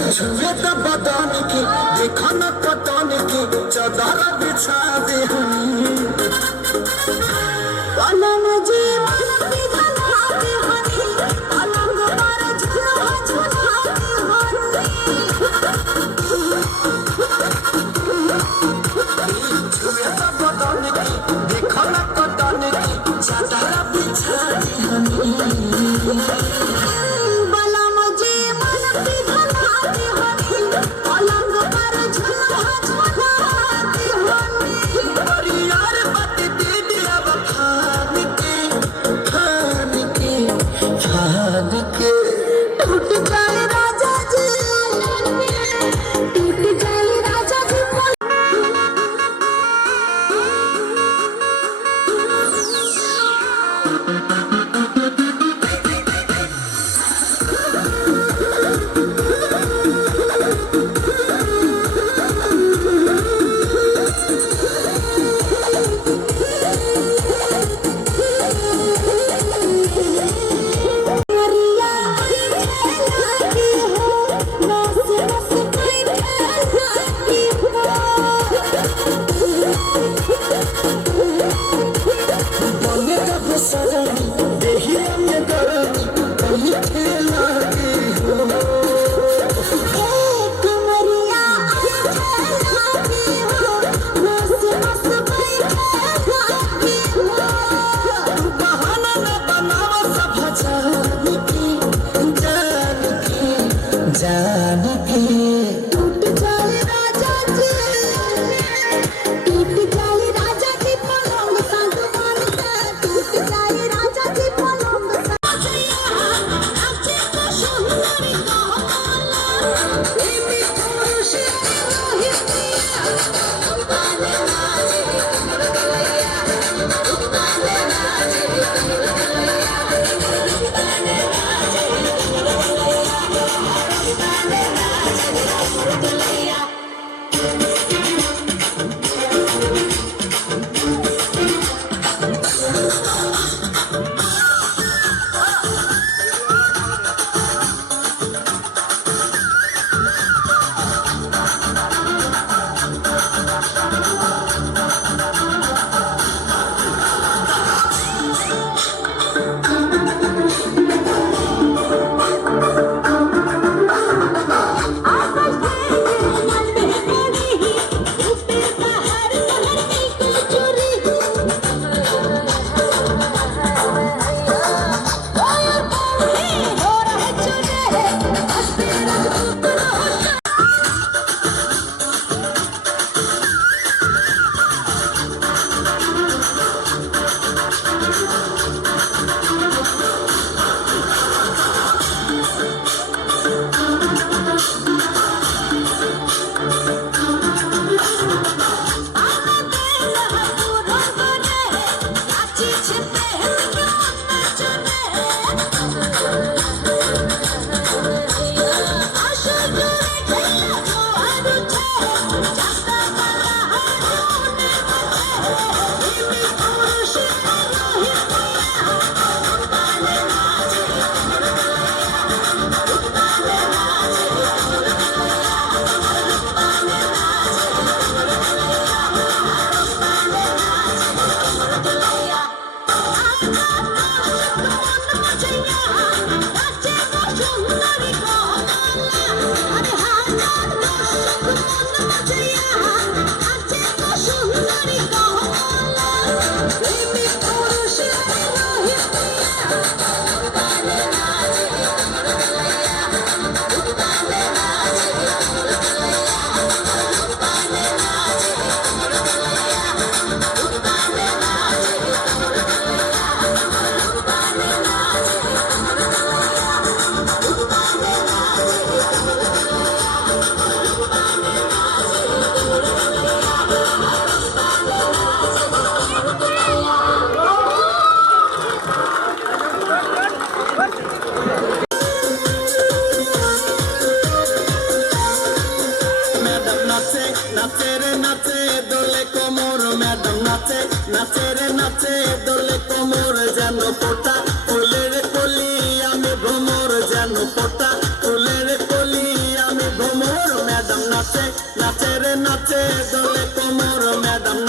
बदन की देखो न पतन की चादर बिछा दे पलंग जीवन पिघलाते हनी पलंग पर झूला झूलाते हनी छुए तो बदन की देखो न पतन की चादर बिछा दे हनी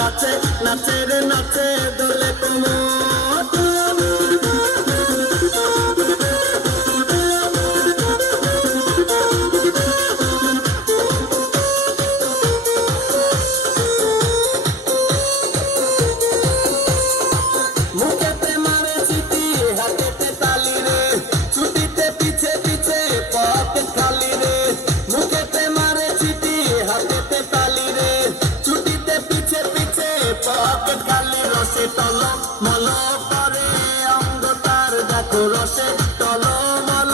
নাচে নাচে রে নাচে দোলে কোমর মুখেতে মারে চিঠি হাতেতে তালি রে ছুটিতে পিছে পিছে পকেট খালি রে মুখেতে মারে চিঠি হাতেতে তালি রে ছুটিতে পিছে পিছে পকেট খালি রসে টল মল করে অঙ্গ তার দেখো রসে টল মল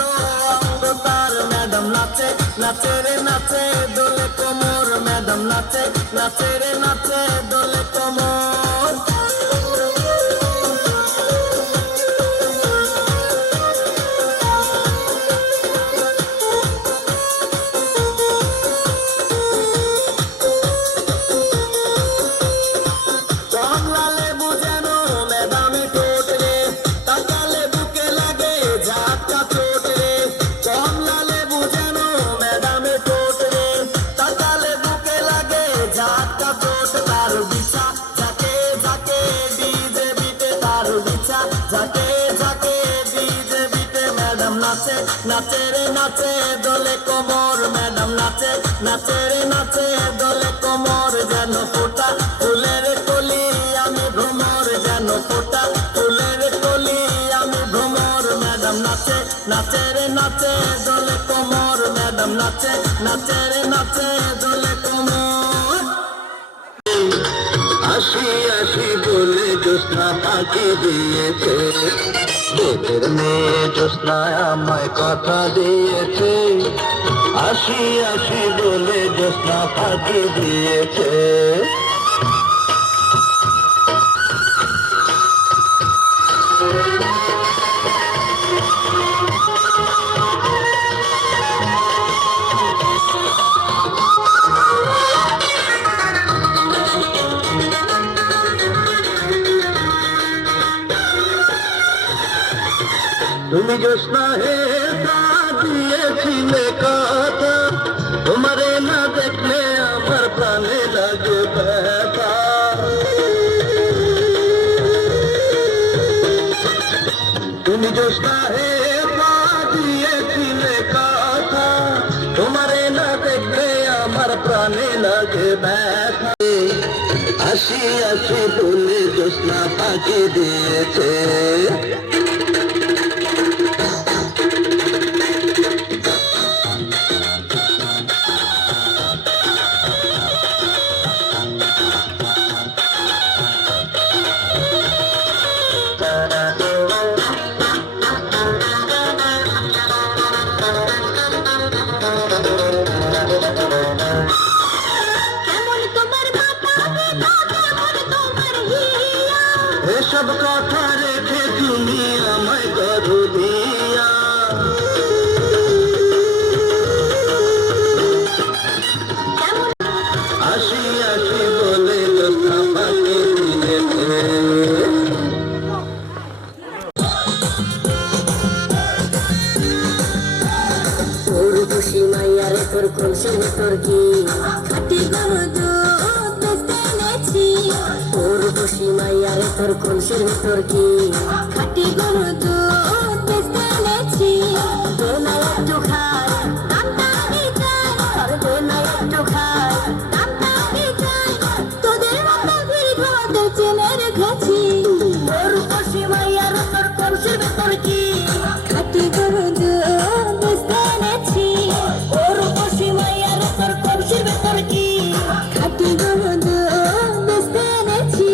অঙ্গ তার ম্যাডাম নাচে নাচে রে নাচে দোলে কোমর ম্যাডাম নাচে নাচে রে নাচে দোলে কোমর নাচে রে নাচে দোলে কোমর ম্যাডাম নাচে নাচে রে নাচে দোলে কোমর যেন ফোটা ফুলের কলি আমি ভ্রমর যেন ফোটা ফুলের কলি আমি ভ্রমর ম্যাডাম নাচে নাচে রে নাচে দোলে কোমর ম্যাডাম নাচে নাচে রে নাচে দোলে কোমর আসি আসি বলে জ্যোৎস্না ফাঁকি দিয়েছে তোদের মেয়ে জ্যোৎস্না আমায় কথা দিয়েছে আসি আসি বলে জ্যোৎস্না ফাঁকি দিয়েছে তুমি জ্যোৎস্না হে দিয়েছিলে কথা তোমারে না দেখলে আমার প্রাণে লাগে ব্যথা তুমি জ্যোৎস্না হে দিয়েছিলে কথা তোমারে না দেখলে আমার প্রাণে লাগে ব্যথা আসি আসি বলে জ্যোৎস্না ফাঁকি দিয়েছে এসব কথা রেখে তুমি আমায় করো দিয়া আসি আসি বলে জ্যোৎস্না ফাঁকি দিয়েছে তোর খুশি মাইয়ারে তোর খুশি তোর কি খাটি গরু তোর খুশি মাইয়ারে তোর খুশির ভিতর কি খাটি গরু দুধ বেচতে এনেছি দোনা একটু খাই দামটা আমি চাই আর দোনা একটু খাই দামটা আমি চাই তোদের মতো ভিড় খাওয়াতে চেনে রেখেছি তোর খুশি মাইয়ারে তোর খুশির ভিতর কি খাটি গরু দুধ বেচতে এনেছি তোর খুশি মাইয়ারে তোর খুশির ভিতর কি খাটি গরু দুধ বেচতে এনেছি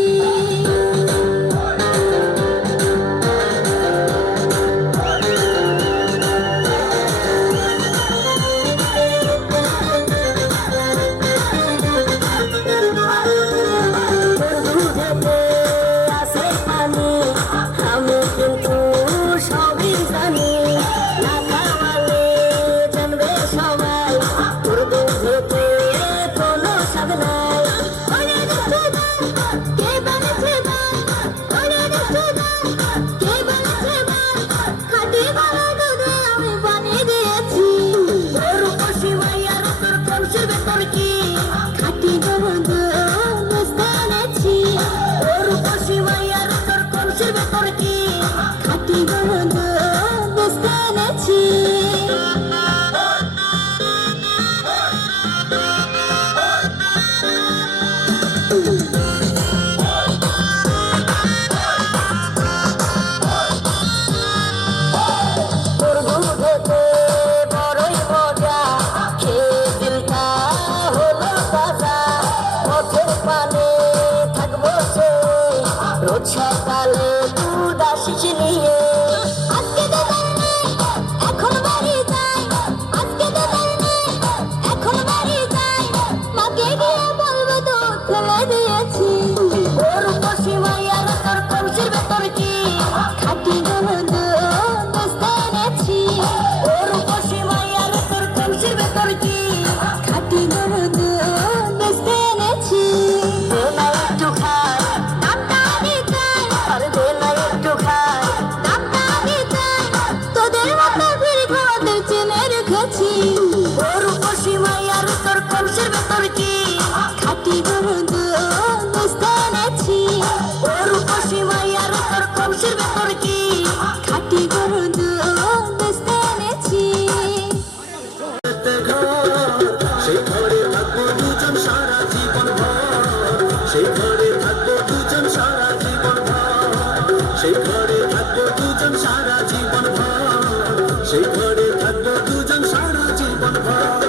সারা জীবন ভর সেই ঘরে থাকবো দুজন সারা জীবন ভর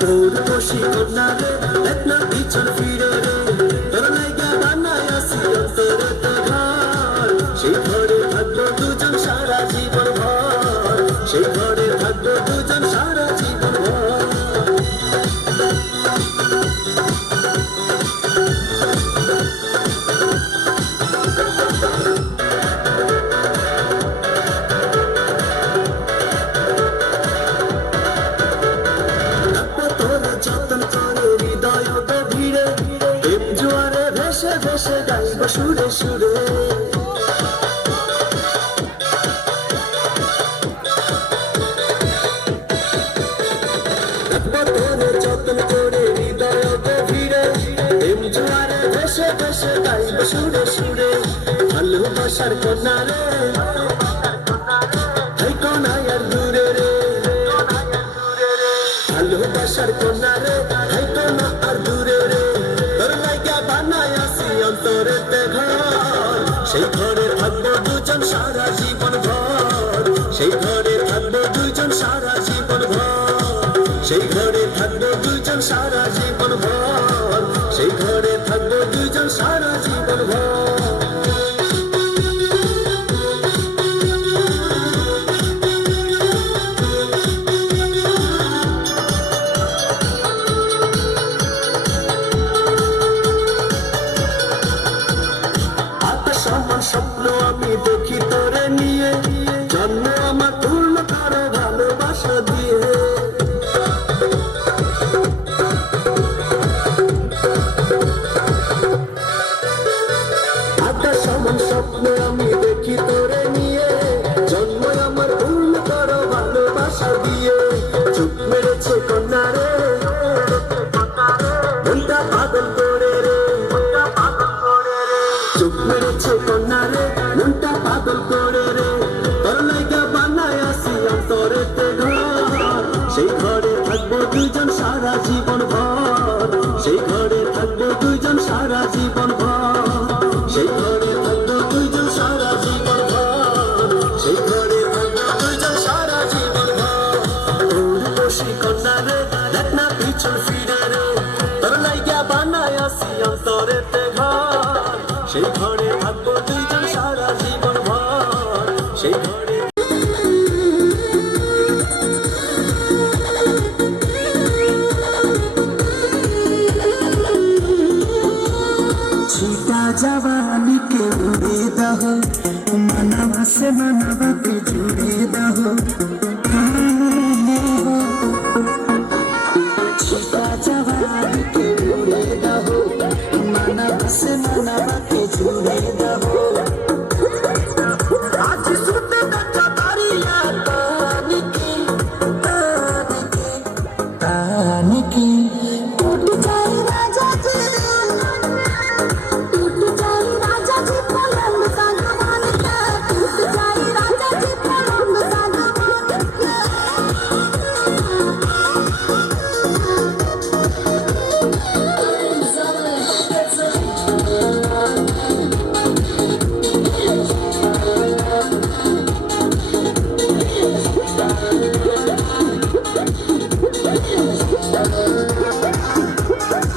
তোর খুশি কন্যা রে দেখ না পিছন ফিরে রে তোর লাইগা বানায় আসি অন্তরে তো ঘর সেই ঘরে থাকবো দুজন সারা জীবন ভর সেই ঘরে থাকবো দুজন সারা জীবন ভর যতন করে হৃদয় গভীরে প্রেম জোয়ারে ভেসে ভেসে গাইব সুরে সুরে যতন করে হৃদয় গভীরে প্রেম জোয়ারে ভেসে ভেসে গাইব সুরে সুরে ভালোবাসার কন্যা রে এই কন্যায় আর দূরে রে ভালোবাসার কন্যা রে হাইতো না আর দূরে রে তোর লাইগা বানায় আসি অন্তরেতে ঘর সেই ঘরে থাকবো দুজন সারা জীবন ভর সেই ঘরে থাকবো দুজন সারা জীবন ভর সেই ঘরে থাকবো দুজন সারা জীবন ভর সেই ঘরে থাকবো দুজন সারা জীবন ভর স্বপ্ন আমি দেখি তোরে নিয়ে জন্ম আমার পূর্ণ করো ভালোবাসা দিয়ে আকাশ সমান স্বপ্ন আমি দেখি তোরে নিয়ে জন্ম আমার পূর্ণ করো ভালোবাসা দিয়ে চুপ মেরেছে কন্যা রে মনটা পাগল করে রে চুপ মেরেছে কন্যা রে মনটা পাগল করে রে তোর লাইগা বানায় আসি অন্তরেতে ঘর সেই ঘরে থাকবো দুজন সারা জীবন ভর সেই ঘরে থাকবো দুজন সারা জীবন ভর সেই ঘরে থাকবো দুজন সারা জীবন ভর সেই ঘরে থাকবো দুজন সারা জীবন ভর তোর খুশি কন্যা রে দেখ না পিছন ফিরে রে তোর লাইগা বানায় আসি অন্তরেতে ঘর সেই ঘরে থাকবো দুইজন সারা জীবন ভর সেই ঘরে ছিটা জওয়ানি কে উড়ে দাও মানাবা সে মানাবাকে জুড়ে দাও ছিটা জওয়ানি কে উড়ে দাও মানাবা সে মানাবাকে জুড়ে দাও আজ সুতে দেখা তারিয়া তানিকে তানিকে टूट जाए राजा जी टूट जाए राजा जी पलंग सागवान का टूट जाए राजा जी पलंग सागवान का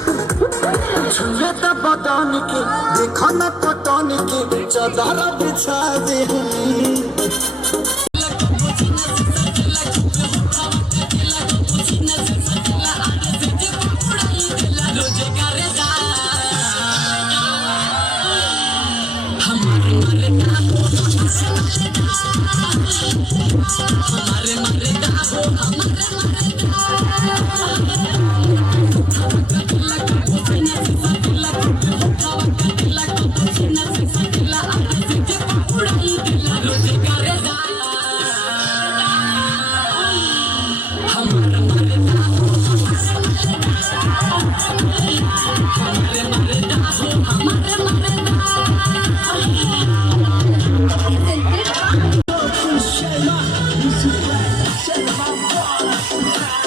छुए तो बदन के देखो न पटन के चादर बिछा दे Shema,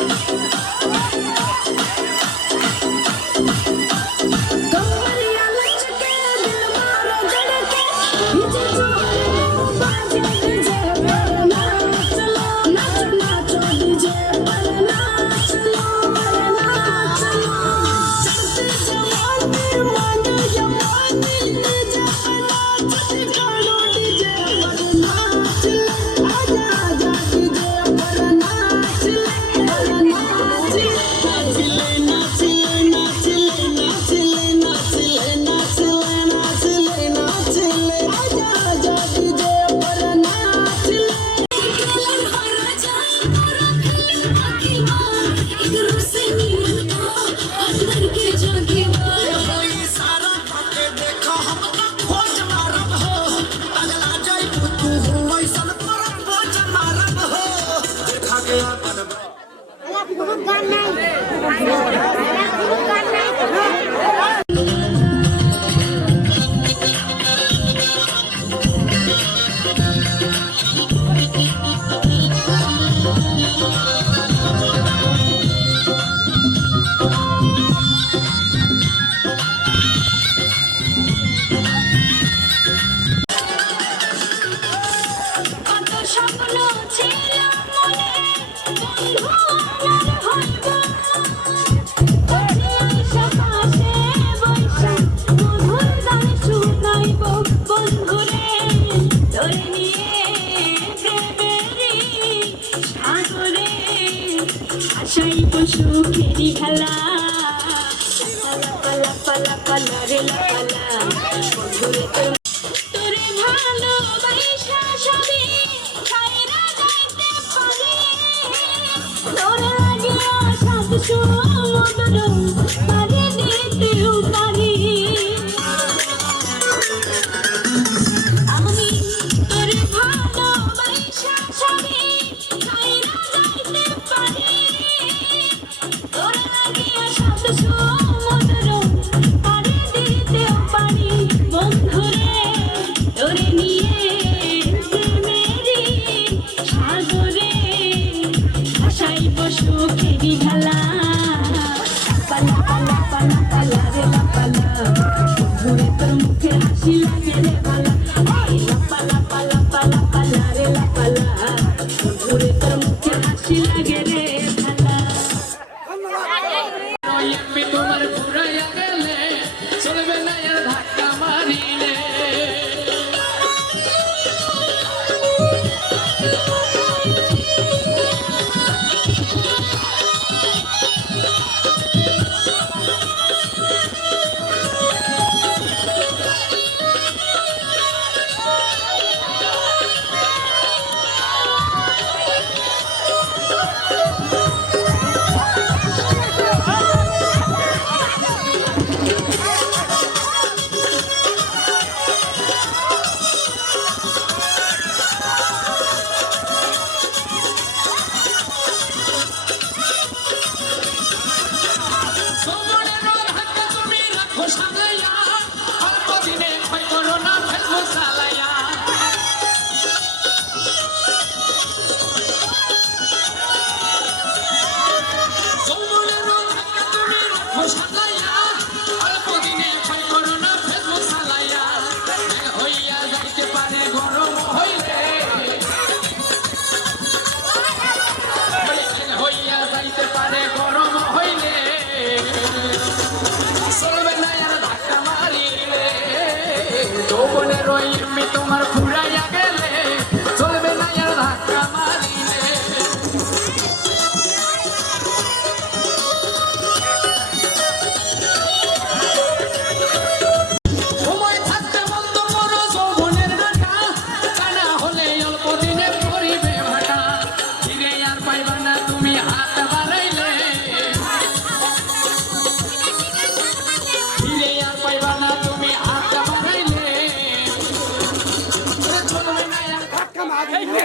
এখনো ছিল মনে বন্ধু আমার হইব তোরে আইসা পাশে বইসা মধুর গান শুনাইব বন্ধুরে তোরে নিয়ে প্রেমেরই সাগরে আশাইব সুখেরই খেলা পালা পালা পালা রে পালা বন্ধুরে তোরে ভালোবাসা সবই ছাইরা যাইতে পারি তোরে লাগিয়া সাত সমুদ্র পাড়ি দিতেও পারি আমি তোরে ভালোবাসা সবই ছাইরা যাইতে পারি তোরে লাগিয়া সাত সমুদ্র পাড়ি দিতেও পারি বন্ধুরে তোরে নিয়ে প্রেমেরই সাগরে ভাসাইব সুখেরই ভেলা পালা পালা পালা পালা রে পালা বন্ধুরে তোর মুখে হাসি লাগে রে পালা পালা পালা পালা পালা রে পালা বন্ধুরে তোর মুখে হাসি লাগে রে ভালা এমনি তোমার ঘুরাইয়া গেলে চলবে না আর ধাক্কা মারিলে তোমার ঘুরাইয়া গেলে চলবে না আর ধাক্কা মারিলে সময় থাকতে বন্ধ করো যৌবনের ডাকা জানা হলে অল্প দিনে পরিবে ভাটা ফিরে আর পাইবা না তুমি হাত বাড়াইলে ফিরে আর পাইবা না তুমি হাত বাড়াইলে চলবে না আর ধাক্কা মারিলে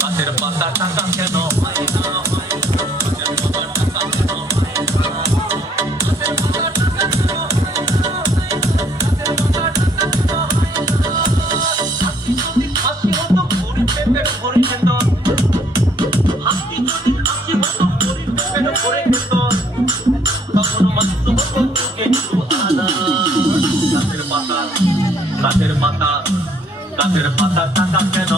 গাছের পাতা টাকা কেন হয় না হাসি হতো ভরি পেটে ভরি খেত হাসি যদি হাসি হতো ভরি পেটে ভরে খেত তখন মাত্র হতো তোকে সুহানা গাছের পাতা টাকা কেন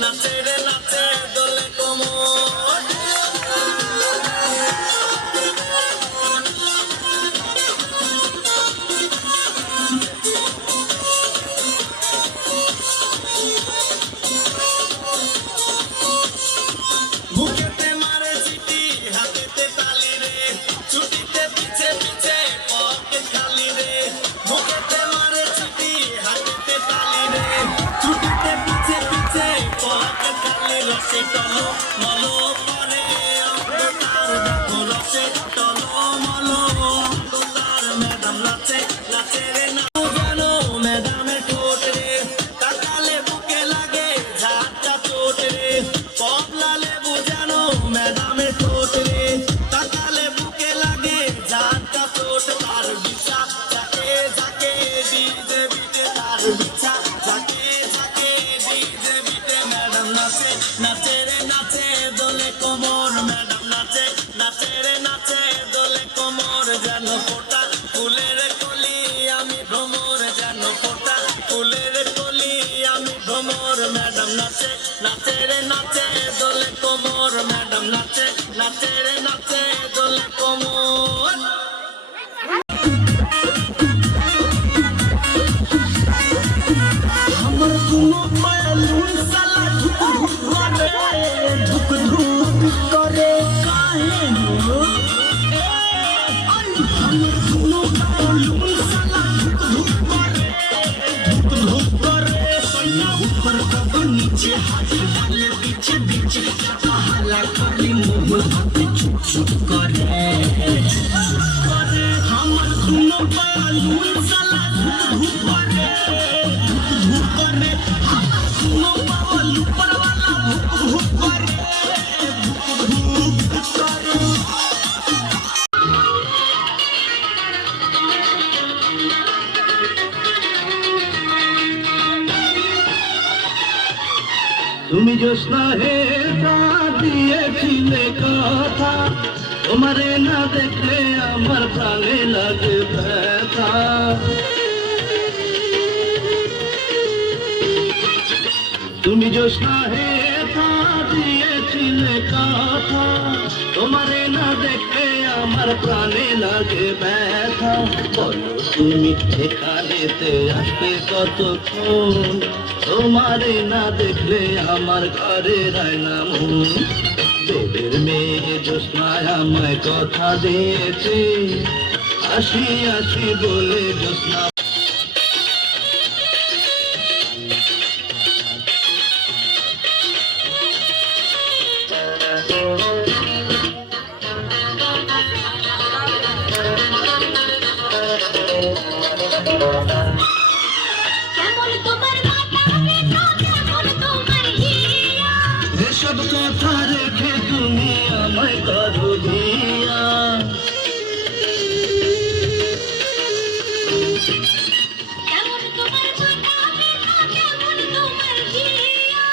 নাচে রে নাচে টলো মলো করে অন্ধকার দেখো রসে টলো মলো অন্ধকার ম্যাডাম নাচে নাচে রে না জানো ম্যাডামের ঠোঁট রে কাঁচা লেবুকে লাগে ঝাঁটা চোট রে কমলা লেবু জানো ম্যাডামের ঠোঁট রে কাঁচা লেবুকে লাগে ঝাঁটা চোট তার বিচা যাকে যাকে ডিজে বিটে তার বিচা যাকে যাকে ডিজে বিটে ম্যাডাম নাচে নাচে রে নাচে দোলে কোমর ম্যাডাম নাচে নাচে রে নাচে দোলে কোমর যেন ফোটা ফুলের কলি আমি ভ্রমর যেন ফোটা ফুলের কলি আমি ভ্রমর ম্যাডাম নাচে নাচে রে নাচে দোলে কোমর ম্যাডাম নাচে নাচে রে নাচে দোলে কোমর हमर दुनो मालूम साला धुक धुक करे धुक धुक करे काहे हो हमर दुनो मालूम साला धुक धुक करे सैया ऊपर कब नीचे हाथ डाले पीछे पीछे हाला करी मुंह हाथ चुप चुप करे हमर दुनो मालूम साला धुक धुक करे তুমি জ্যোৎস্না হে দিয়েছিলে কথা তোমারে না দেখলে আমার প্রাণে লাগে ব্যথা তুমি জ্যোৎস্না হে দিয়েছিলে কথা তোমারে না দেখলে আমার প্রাণে লাগে ব্যথা বলো তুমি এখানেতে আসবে কতক্ষণ তোমারে না দেখলে আমার ঘরে রায় না মন দেবের মেয়ে জ্যোৎস্নায় আমায় কথা দিয়েছে আসি আসি বলে জ্যোৎস্না কেমন তোমার মাথা বেটা কেমন তোমার হিয়া এসব কথা রেখে তুমি আমায় করো দিয়া কেমন তোমার মাথা বেটা কেমন তোমার হিয়া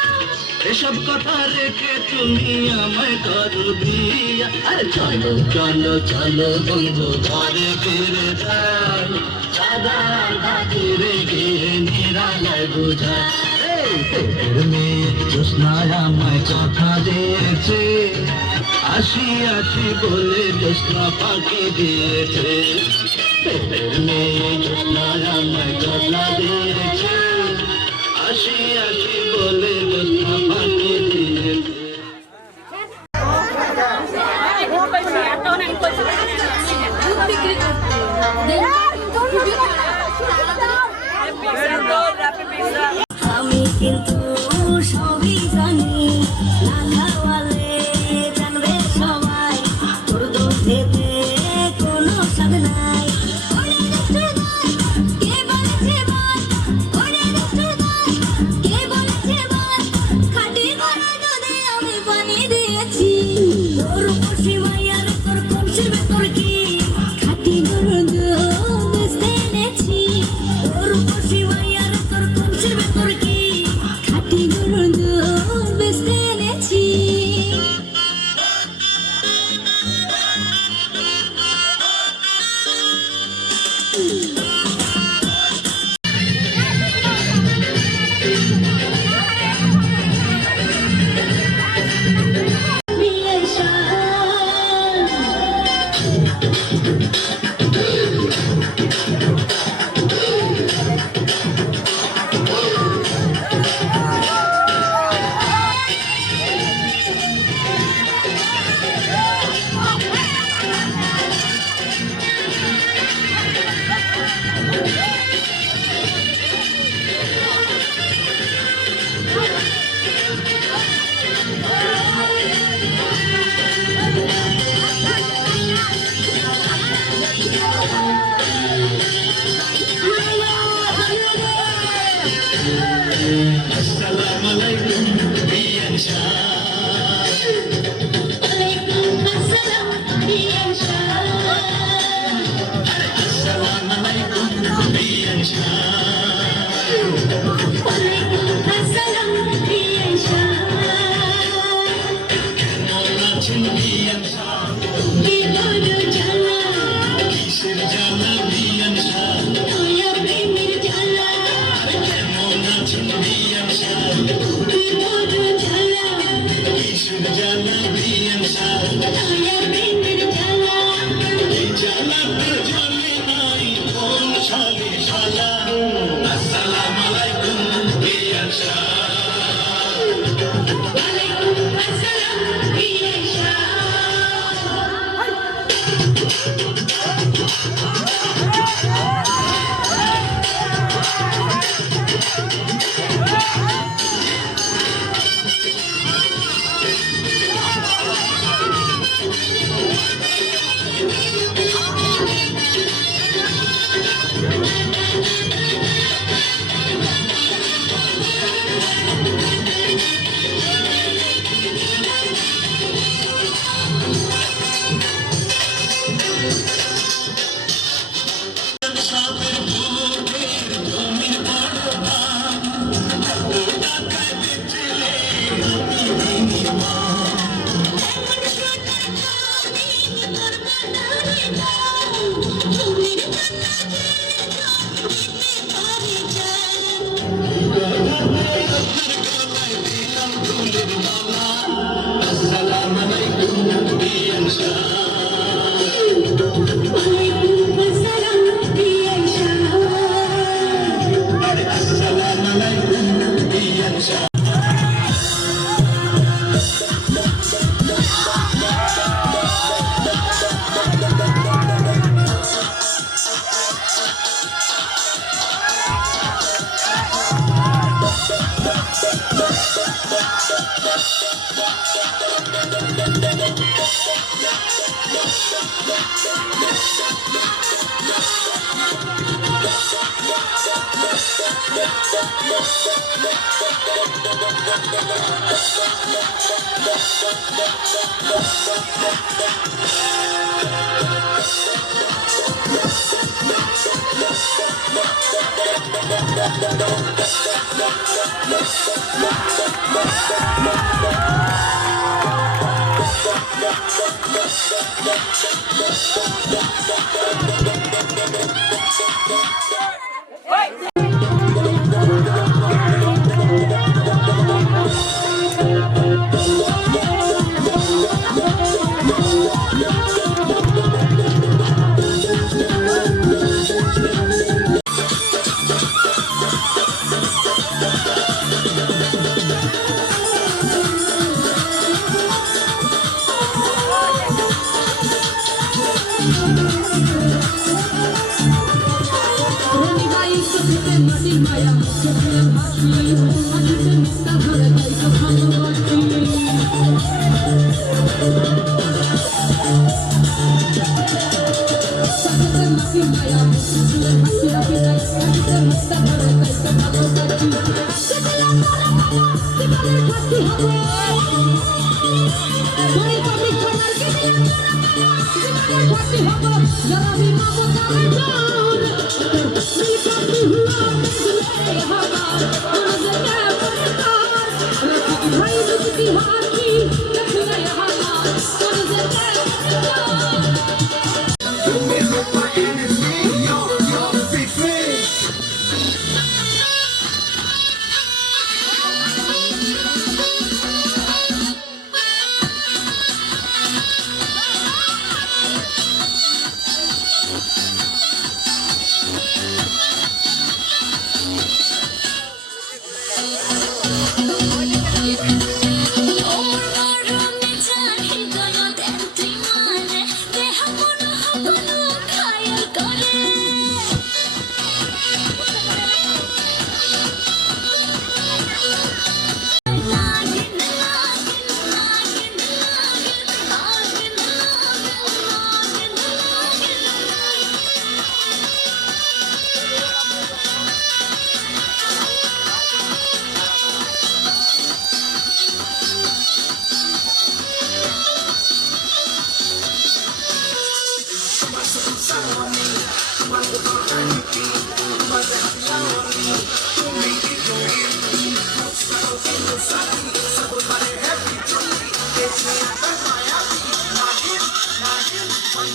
এসব কথা রেখে তুমি আমায় করো দিয়া আরে চলো চলো চলো বন্ধু ঘরে ফিরে যাই দাদা ঘিরে গিয়ে নিরালায় বুঝায় দেবের মেয়ে জ্যোৎস্নায় আমায় কথা দিয়েছে আসি আসি বলে জ্যোৎস্না পাখি দিয়েছে দেবের মেয়ে জ্যোৎস্নায় আমায় কথা দিয়েছে আসি আসি বলে জ্যোৎস্না পাখি দিয়েছে আমি কিন্তু সবই জানি না খাওয়ালে জানবে সবাই তোর দুধেতে কোনো স্বাদ নাই কে বলেছে বল কে বলেছে বল খাটি গরুর দুধে আমি পানি দিয়েছি তোর খুশি মাইয়ার তোর কমছে তোর কি খাটি গরুর দুধ বেচতে এনেছি তোর খুশি মাইয়ার তোর কমছে তোর কি খাটি গরুর দুধ বেচতে এনেছি আমি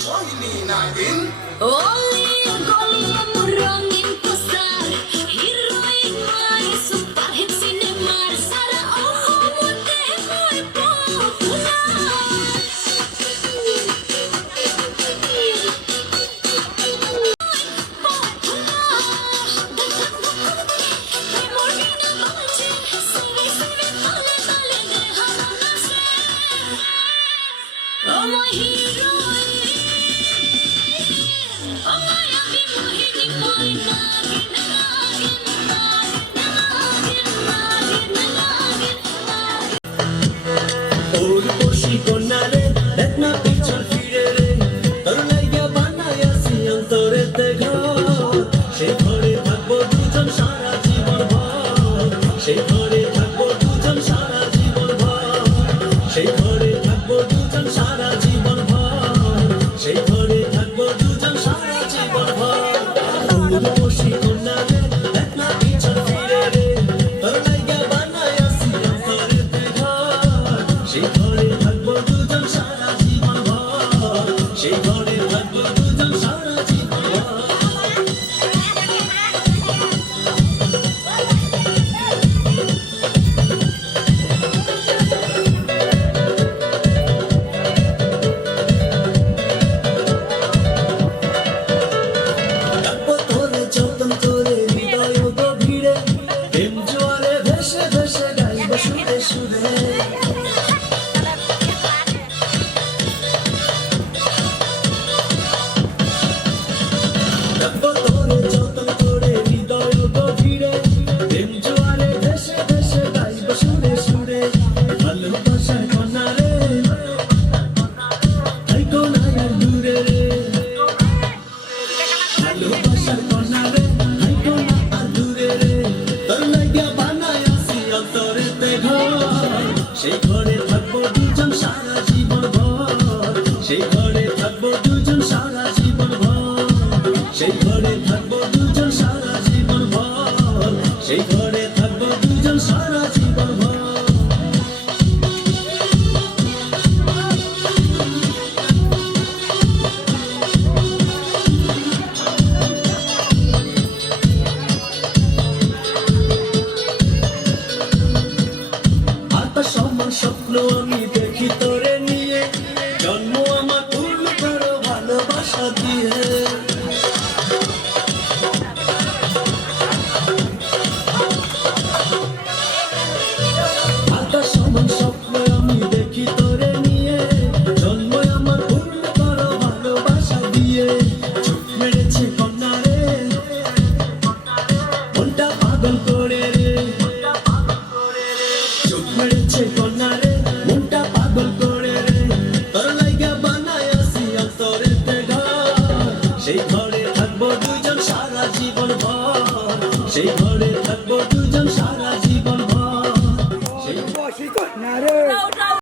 মোহিনী নাগিন Olie, golie, rangin poster, heroin mar, superhit cinema, sara mote moi popular. Oh my heroine. ওর বসি কন্যারে দেখ না পিছন ফিরে রে তোর লাইগা বানাইয়াছি অন্তরেতে ঘর সেই ঘরে থাকবো দুজন সারা জীবন ভর সেই ঘরে থাকবো দুজন সারা জীবন ভর সেই ঘরে থাকবো দুজন সারা জীবন ভর সেই ঘরে থাকবো দুজন সারা জীবন ভর ওর বসি কন্যারে দেখ না পিছন ফিরে রে তোর লাইগা বানাইয়াছি অন্তরেতে ঘর সেই ঘরে থাকবো দুজন সারা জীবন ভর সেই ঘরে থাকবো দুজন সারা জীবন ভর থাকবো তোরে যতন করে হৃদয় গভীরে প্রেম জোয়ারে ভেসে ভেসে গাইবো সুরে সুরে থাকবো তোরে যতন করে হৃদয় গভীরে প্রেম জোয়ারে ভেসে ভেসে গাইবো সুরে সুরে ভালোবাসার কন্যারে থাইকো না আর দূরে রে ভালোবাসার কন্যারে থাইকো না আর দূরে রে তোর লাইগা বানাইয়াছি অন্তরেতে ঘর সেই ঘরে থাকবো দুজন সারা জীবন ভর সেই ঘরে থাকবো দুজন সারা জীবন ভর সেই ঘরে থাকবো দুজন সারা জীবন ভর সেই ঘরে থাকবো দুজন সারা জীবন ভর আতা সমান স্বপ্ন আমি দেখি তোরে নিয়ে জন্ম আমার পূর্ণ করো ভালোবাসা দিয়ে আতা সমান স্বপ্ন আমি দেখি তোরে নিয়ে জন্ম আমার পূর্ণ করো ভালোবাসা দিয়ে চোখ মেরেছে কন্যারে মনটা পাগল করে রে চোখ মেরেছে কন্যারে মনটা পাগল করে রে তোর লাইগা বানাইয়াছি অন্তরেতে ঘর সেই ঘরে থাকবো দুজন সারা জীবন ভর সেই ঘরে